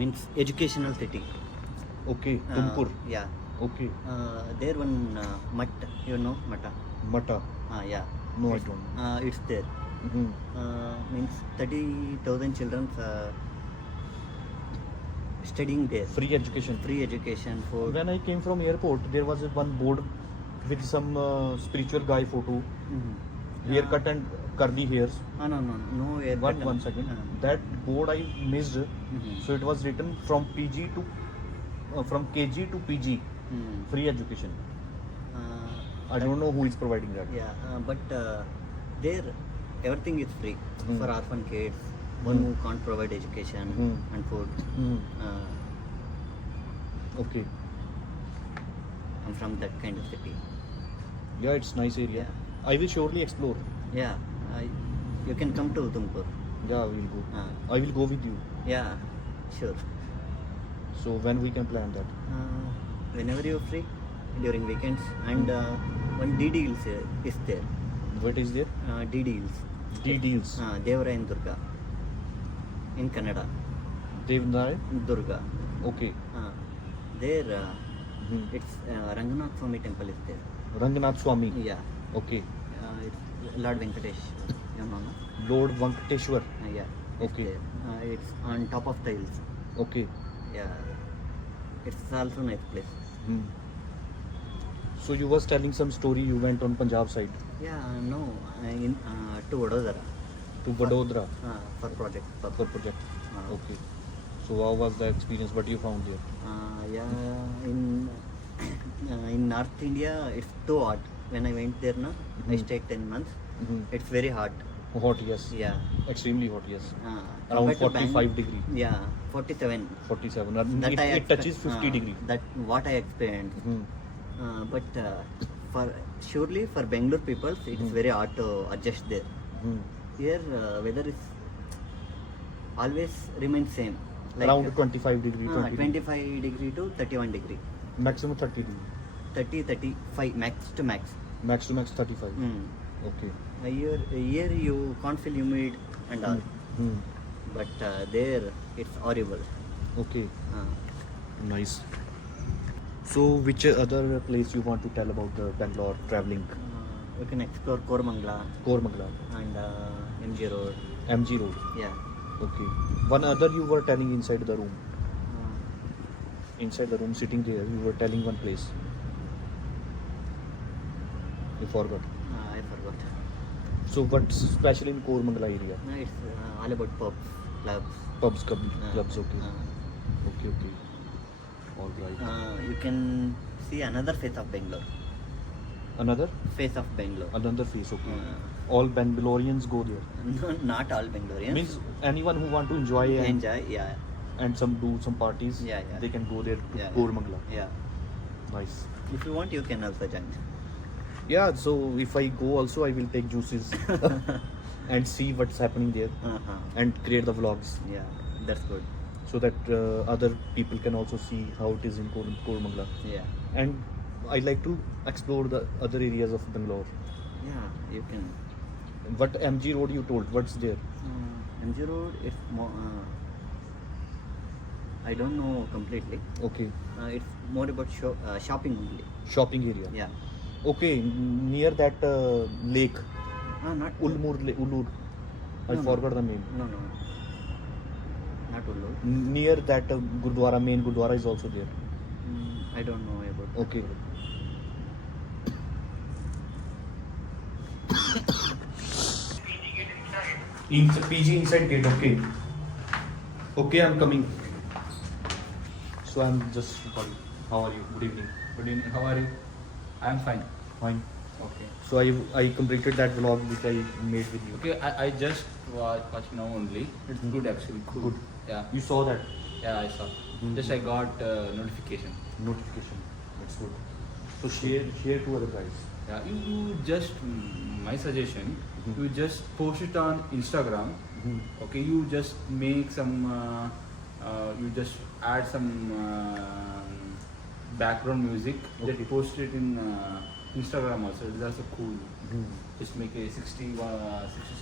means educational city. Okay, Tumpur. Yeah. Okay, There one Mat, you know Mata. Mata. Yeah. No, I don't. It's there. Mhm. Means 30,000 children studying there. Free education. Free education for. When I came from airport, there was one board with some spiritual guy photo, haircut and curly hairs. No air One button. one second. That board I missed. Mhm. So it was written from PG to from KG to PG, Mhm. free education. I That- don't know who is providing that. Yeah, but there everything is free for orphan kids, one who can't provide education and food. Mhm. Uh, Okay. I'm from that kind of city. Yeah, it's nice area. I will surely explore. Yeah, you can come to Tumpur. Yeah, we will go. I will go with you. Yeah, sure. So when we can plan that? Whenever you're free, during weekends, and one DD is there. What is there? DD Hills. D deals. Devarayan Durga in Kannada. Devnai. Durga. Okay. There, Mhm. it's Ranganath Swami temple is there. Ranganath Swami. Yeah, Okay. it's Lord Venkatesh. You know, no? Lord Venkateshwar. Yeah. It's Okay. there. It's on top of the hills. Okay. Yeah. It's also nice place. Hmm. So you was telling some story. You went on Punjab side Yeah, no, in to Vadodara to Vadodara for project. for project. Okay. Okay. So how was the experience? What you found there? Yeah, in North India, it's too hot. When I went there, I Mhm. stayed 10 months. Mhm. It's very hot. Hot, yes. Yeah. Extremely hot, yes. Around Compared to 45 degree. Yeah, 47. 47. That It, I it touches 50 degree. That what I experienced. Hmm. But for surely for Bangalore people, it's Mhm. very hard to adjust there. Hmm. Here, weather is always remains same. Around 25 degree. 20 degree. 25 degree to 31 degree. Maximum 30 degree. 30, 35, max to max. Max to max 35. Okay. Here you can't feel humid and all. Hmm. But there, it's horrible. Okay. Uh, Nice. So which other place you want to tell about the Bangalore traveling? you can explore Koramangala Koramangala, and MG Road. MG Road. Yeah. Okay. One other you were telling inside the room. Uh, Inside the room, sitting there, you were telling one place. You forgot. I forgot. So what's special in Koramangala area? No, it's all about pubs, clubs. Pubs, clubs. Okay. Uh, Okay. Okay. All right. you can see another face of Bangalore. Another Face of Bangalore. face. Okay. Uh, All Bangaloreans go there. no, not all Bangaloreans. Means anyone who want to enjoy enjoy. Yeah. and do some parties. Yeah, yeah. They can go there to Yeah. Koramangala. Yeah. Nice. If you want, you can also join. Yeah. So if I go also, I will take juices and see what's happening there Uh-huh. and create the vlogs Yeah, that's good. so that other people can also see how it is in Koramangala. Yeah. And I like to explore the other areas of Bangalore. Yeah, you can. What MG Road you told? What's there? MG Road, it's more. I don't know completely. Okay. It's more about shopping only. Shopping area. Yeah. Okay. Near that lake, Not Ulur. I No, no. forgot the name. No. Not Ullu. Near that Gurdwara, main Gurdwara is also there. I don't know about. that. Okay. PG inside gate. Okay. Okay, I'm coming. So I'm just recording. How are you? Good evening. Good evening. How are you? I am fine. Fine. Okay. So I completed that vlog which I made with you. Okay. I just watched now only. It's Mhm. good actually. Cool. Good. Yeah. You saw that Yeah, I saw. Mhm. Just I got notification. notification. That's good. So share to other guys. Yeah. You just my suggestion. Mhm. You just post it on Instagram. Mhm. Okay. You just make some. You just add some background music. Okay. Just post it in Instagram also. It's also cool. Mhm. Just make a 60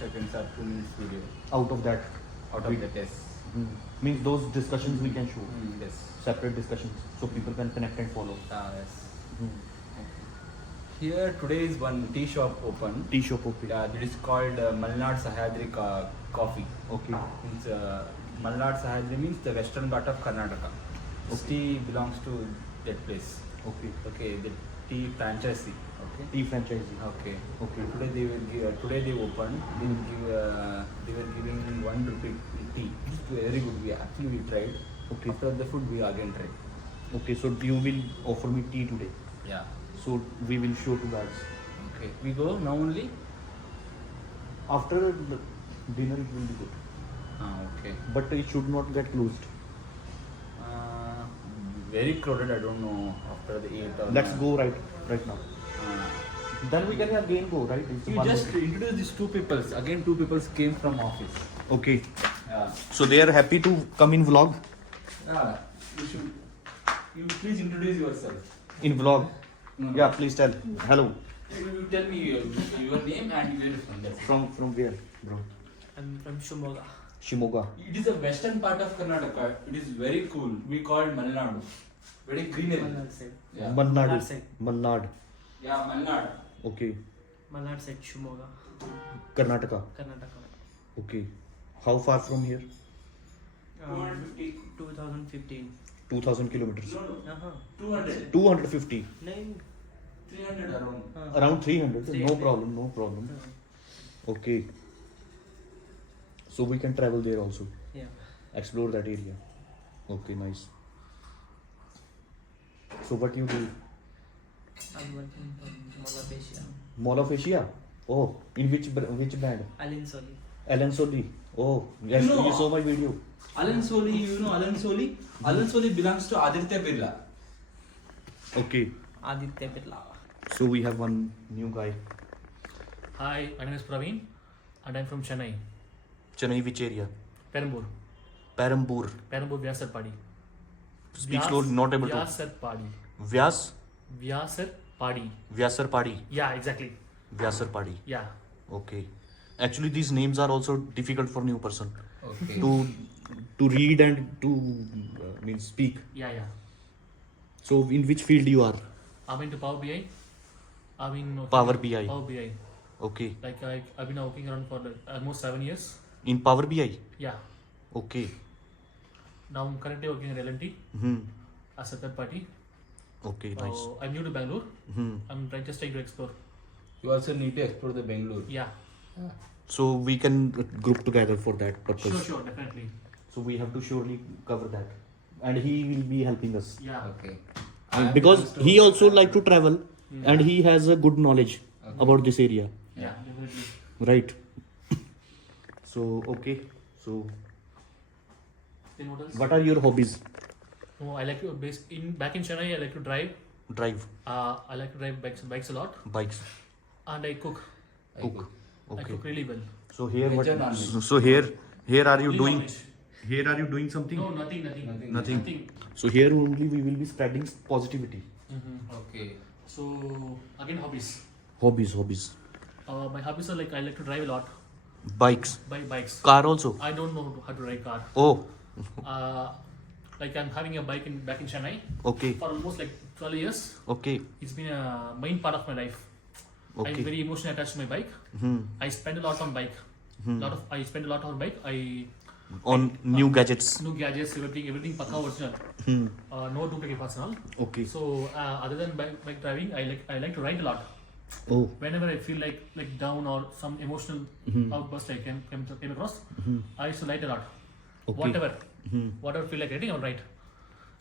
seconds or 2 minutes video Out of that. out of the test. Means those discussions we can show. Yes. Separate discussions, so people can connect and follow. Yes. Here today is one tea shop open. Tea shop open. That is called Malnad Sahyadri Coffee. Okay. Means Malnad Sahyadri means the western part of Karnataka. This tea belongs to that place. Okay. Okay, the tea franchisee. Okay. Tea franchisee. Okay. Okay. Today they will give. Today they opened. They will give. They were giving ₹1 tea. It's very good. We tried. Okay. After the food, we again tried. Okay. So you will offer me tea today. Yeah. So we will show to guys. Okay. We go now only. After the dinner it will be good. Okay. But it should not get closed. Very crowded. I don't know after the 8 or. Let's go right now. Then we can again go, right? It's You one just more- introduce these two peoples. Again, two peoples came from office. Okay. Yeah. So they are happy to come in vlog. Yeah. You should. You please introduce yourself. In vlog. No, no. Yeah, please tell. Hello. You tell me your name and where you're from. That's it. From where, bro? I'm from Shumoga. Shimoga. It is the western part of Karnataka. It is very cool. We call it Malnadu. Very greenery. Malnad side. Yeah. Malnad. Malnad side. Malnad. Yeah, Malnad. Okay. Malnad side, Shumoga, Karnataka. Karnataka. Okay. How far from here? 250. 2015. 2000 kilometers. No, no. Uh-huh. 200. 250. Nine. 300 around. Around 300. No 300. problem. No problem. Okay. So we can travel there also. Yeah. Explore that area. Okay, nice. So what you do? I'm working from Mall of Asia. Mall of Asia? Oh, in which band? Alin Soli. Alan Sodi. Oh, yes, You know- you saw my video. Alan Soli, you know Alan Soli? Alan Soli belongs to Aditya Birla. Okay. Aditya Birla. So we have one new guy. Hi, my name is Praveen and I'm from Chennai, Chennai, which area? Perambur, Perambur. Vyasarpadi. Speak slowly, not able to. Vyasarpadi. Vyas? Vyasarpadi. Vyasarpadi. Yeah, exactly. Vyasarpadi. Yeah. Okay. Actually, these names are also difficult for new person Okay. to read and to mean speak. Yeah. So in which field you are? I'm into Power BI. I'm in Power BI. Power BI. Okay. Like I've been working around for like almost 7 years. In Power BI. Yeah. Okay. Now I'm currently working at L&T Hmm. as a third party. Okay. Nice. I'm new to Bangalore. Hmm. I'm just trying to explore. You also need to explore the Bangalore. Yeah. So we can group together for that purpose. Sure, definitely. So we have to surely cover that, and he will be helping us. Yeah. Okay. And because he also like to travel, and he has a good knowledge about this area, Yeah, definitely. right? So okay. So Then what else? what are your hobbies? No, I like to back in Chennai. I like to drive. Drive, I like to drive bikes a lot, bikes, and I cook. cook. I Okay. cook really well. So here Veg what? and non-veg. So here are you Only doing? non-veg. Here are you doing something? No, nothing. Nothing. So here only we will be spreading positivity. Okay. So again, hobbies. Hobbies. My hobbies are like I like to drive a lot, Bikes, buy bikes. car also. I don't know how to drive car. Oh, Like I'm having a bike back in Chennai okay, for almost like 12 years. okay, It's been a main part of my life. I'm okay. very emotionally attached to my bike. Hmm. I spend a lot on bike. I spend a lot on bike. On new gadgets. New gadgets, everything pakka original. Hmm. No duplicate parts and all. Okay. So other than bike driving, I like to write a lot. Oh. Whenever I feel like down or some emotional outburst I came across, I used to write a lot. Okay. Whatever feel like writing, I'll write.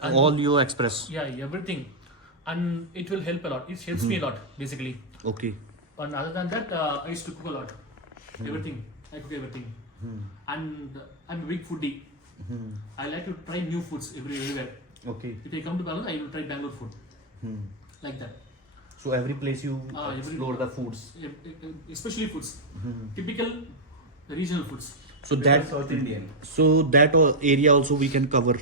And All you express. yeah, everything, and it will help a lot. It helps me a lot, basically. Okay. And other than that, I used to cook a lot. Everything, I cook everything. And I'm a big foodie. I like to try new foods everywhere. Okay. If I come to Bangalore, I will try Bangalore food, like that. So every place you Every- explore the foods. Especially foods, typical regional foods. So that South Indian. area also we can cover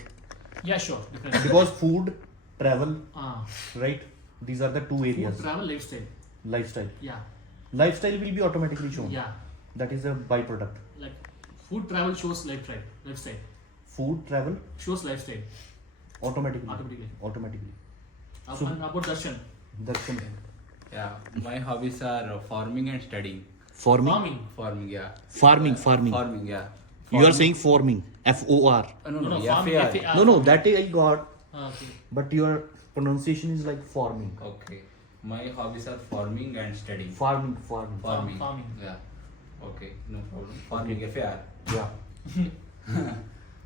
Yeah, sure, definitely. because food, travel, right? These are the two Food, areas. travel, lifestyle. Lifestyle. Yeah, Lifestyle will be automatically shown. yeah. That is a byproduct. Like food, travel shows lifestyle. Food, travel, shows lifestyle automatically. automatically. So- And about Darshan, Darshan. Yeah, my hobbies are farming and studying. farming. Farming, yeah. Farming. Farming, yeah. You are Farming- saying forming. FOR. No, farming. FAR. FAR. No, that I got. Okay. But your pronunciation is like forming. Okay. My hobbies are farming and studying. Farming. Farming. Farming. Yeah. Okay, no problem. Farming, FAR. Yeah.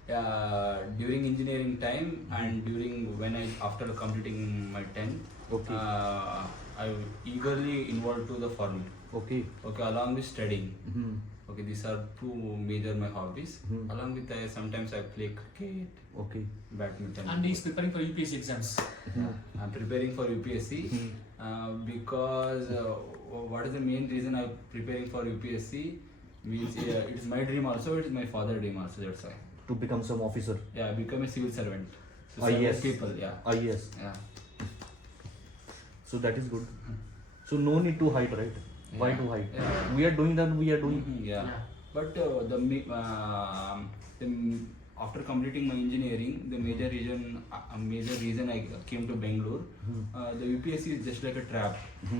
Yeah, during engineering time and when after completing my 10, Okay. I eagerly involved to the farming. Okay. Okay, along with studying. Hmm. Okay, these are two major my hobbies. Mhm. Along with sometimes I play cricket, Okay. badminton. And he's preparing for UPSC exams. I'm preparing for UPSC because what is the main reason I'm preparing for UPSC means it's my dream also, it is my father's dream also, that's why. To become some officer. Yeah, become a civil servant. To Ah, serve yes. people, yeah. Yes. Yeah. So that is good. So no need to hide, right? Why Yeah. to hide? Yeah. We are doing that. We are doing. Yeah. Yeah. But after completing my engineering, the major reason I came to Bangalore, the UPSC is just like a trap.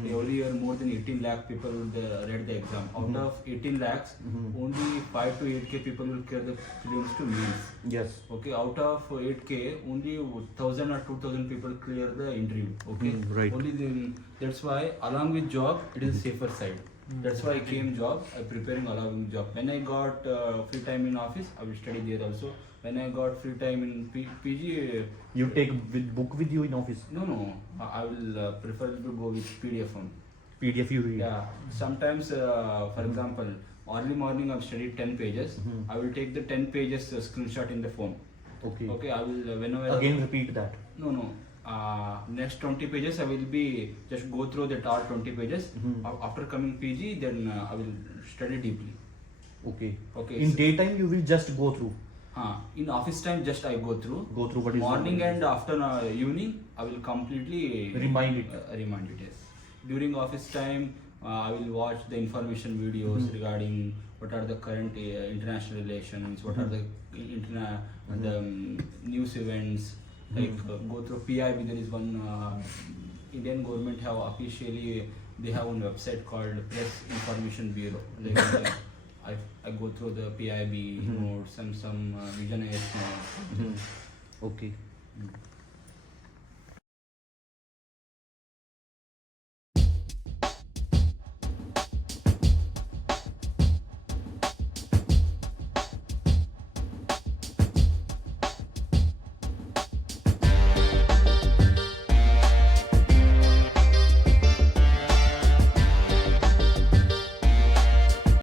Every year more than 18 lakh people will read the exam. Out of 18 lakhs, only 5 to 8k people will clear the prelims to means. Yes. Okay, out of 8k, only 1000 or 2000 people clear the interview. Okay, right. Only then, that's why along with job, it is safer side. That's why I came job. I'm preparing along with job. When I got free time in office, I will study there also. When I got free time in PG, You take book with you in office. no, I will prefer to go with PDF only. PDF you read. Yeah, sometimes, for example, early morning I've studied 10 pages. I will take the 10 pages screenshot in the phone. Okay. Okay, I will whenever. Again repeat that. No. Next 20 pages I will be just go through that all 20 pages. After coming PG, then I will study deeply. Okay. Okay. In so- daytime you will just go through. In office time, just I go through. Go through what is Morning there. and after evening, I will completely Remind it. Remind it, yes. During office time, I will watch the information videos regarding what are the current international relations, what are the news events. Like go through PIB. There is one Indian government have officially they have one website called Press Information Bureau. Like I go through the PIB notes and some Vision AS notes. Okay.